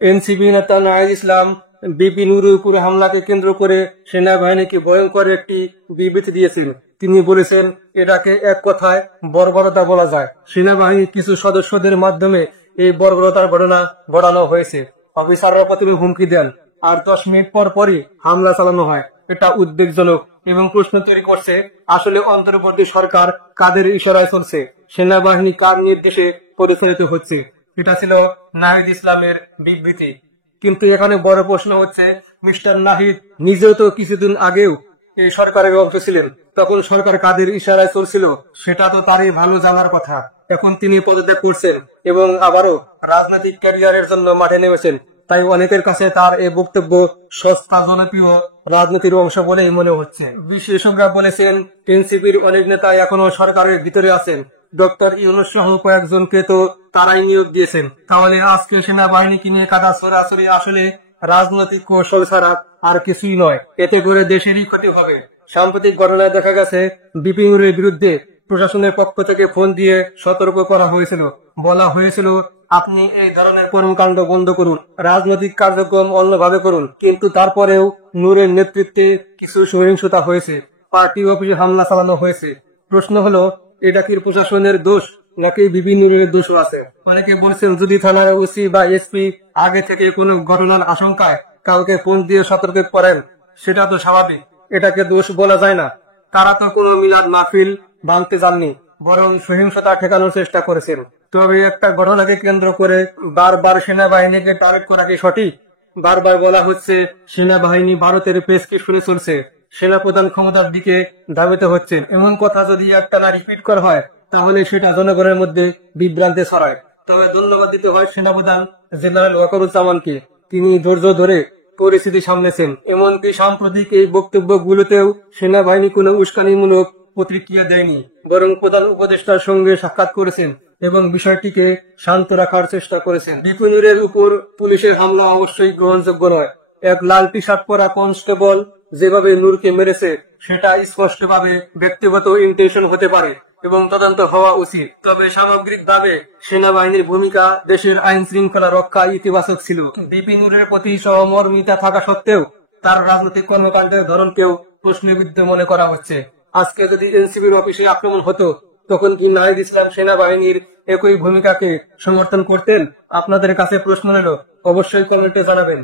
NCP নেতা Nahid Islam BP নুরের উপরে হামলাকে কেন্দ্র করে সেনাবাহিনীকে ভয়ঙ্কর একটি বিবৃতি দিয়েছেন। তিনি বলেছেন, এটাকে এক কথায় বর্বরতা বলা যায়। সেনাবাহিনীর কিছু সদস্যদের মাধ্যমে এই বর্বরতার ঘটনা ঘটানো হয়েছে। অফিসাররা প্রথমে হুমকি দেন, আর 10 মিনিট পর পরই হামলা চালানো হয়। এটা উদ্বেগজনক এবং প্রশ্ন তৈরি করছে, আসলে অন্তর্বর্তী সরকার কাদের ইশারায় চলছে, সেনাবাহিনী কার নির্দেশে পরিচালিত হচ্ছে। এটা ছিল নাহিদ ইসলামের বিবৃতি। কিন্তু এখানে বড় প্রশ্ন হচ্ছে, মিস্টার নাহিদ নিজেও তো কিছুদিন আগেও এই সরকারের অংশ ছিলেন। তখন সরকার কাদের ইশারায় চলছিল সেটা তো তারই ভালো জানার কথা। এখন তিনি পদত্যাগ করছেন এবং আবারও রাজনৈতিক ক্যারিয়ারের জন্য মাঠে নেমেছেন। তাই অনেকের কাছে তার এই বক্তব্য সস্তা জনপ্রিয় রাজনীতির অংশ বলেই মনে হচ্ছে। বিশেষজ্ঞরা বলেছেন, এনসিপির অনেক নেতা এখনো সরকারের ভিতরে আছেন। ডক্টর ইউনূস সহ কয়েকজনকে তো তারাই নিয়োগ দিয়েছেন। তাহলে আজকে সেনাবাহিনীকে নিয়ে কাটা ছড়াছড়ি আসলে রাজনৈতিক কৌশল ছাড়া আর কিছুই নয়। এতে করে দেশেরই ক্ষতি হবে। সাম্প্রতিক ঘটনায় দেখা গেছে, বিপি নুরের বিরুদ্ধে প্রশাসনের পক্ষ থেকে ফোন দিয়ে সতর্ক করা হয়েছিল। বলা হয়েছিল, আপনি এই ধরনের কর্মকাণ্ড বন্ধ করুন, রাজনৈতিক কার্যক্রম অন্যভাবে করুন। কিন্তু তারপরেও নূরের নেতৃত্বে কিছু সহিংসতা হয়েছে, পার্টি অফিসে হামলা চালানো হয়েছে। প্রশ্ন হলো, এটা কি প্রশাসনের দোষ নাকি বিপি নুরের দোষও আছে? অনেকে বলছেন, যদি থানার ওসি বা এসপি আগে থেকে কোনো ঘটনার আশঙ্কায় কাউকে ফোন দিয়ে সতর্ক করেন, সেটা তো স্বাভাবিক, এটাকে দোষ বলা যায় না। তারা তো কোনো মিলাদ মাহফিল ভাঙতে যাননি, বরং সহিংসতা ঠেকানোর চেষ্টা করেছেন। তবে একটা ঘটনাকে কেন্দ্র করে বারবার সেনাবাহিনীকে টার্গেট করা কি সঠিক? বারবার বলা হচ্ছে, সেনাবাহিনী ভারতের প্রেসক্রিপশনে চলছে, সেনাপ্রধান ক্ষমতার দিকে ধাবিত হচ্ছেন। এমন কথা যদি একটানা রিপিট করা হয়, তাহলে সেটা জনগণের মধ্যে বিভ্রান্তি ছড়ায়। তবে ধন্যবাদ দিতে হয় সেনাপ্রধান জেনারেল ওয়াকারুজ্জামানকে। তিনি ধৈর্য ধরে পরিস্থিতি সামলেছেন। এমনকি সাম্প্রতিক এই বক্তব্যগুলোতেও সেনাবাহিনী কোনো উস্কানিমূলক প্রতিক্রিয়া দেয়নি, বরং প্রধান উপদেষ্টার সঙ্গে সাক্ষাৎ করেছেন এবং বিষয়টিকে শান্ত রাখার চেষ্টা করেছেন। বিপি নুরের উপর পুলিশের হামলা অবশ্যই গ্রহণযোগ্য নয়। এক লাল টি শার্ট পরা কনস্টেবল যেভাবে নূরকে মেরেছে, সেটা স্পষ্টভাবে ব্যক্তিগত ইন্টেনশন হতে পারে এবং তদন্ত হওয়া উচিত। তবে সামগ্রিকভাবে সেনাবাহিনীর ভূমিকা দেশের আইন শৃঙ্খলা রক্ষায় ইতিবাচক ছিল। বিপি নুরের প্রতি সহমর্মিতা থাকা সত্ত্বেও তার রাজনৈতিক কর্মকাণ্ডের ধরনকেও প্রশ্নবিদ্ধ মনে করা হচ্ছে। আজকে যদি এনসিপির অফিসে আক্রমণ হতো, তখন কি নাহিদ ইসলাম সেনাবাহিনীর একই ভূমিকাকে সমর্থন করতেন? আপনাদের কাছে প্রশ্ন রইল, অবশ্যই কমেন্টে জানাবেন।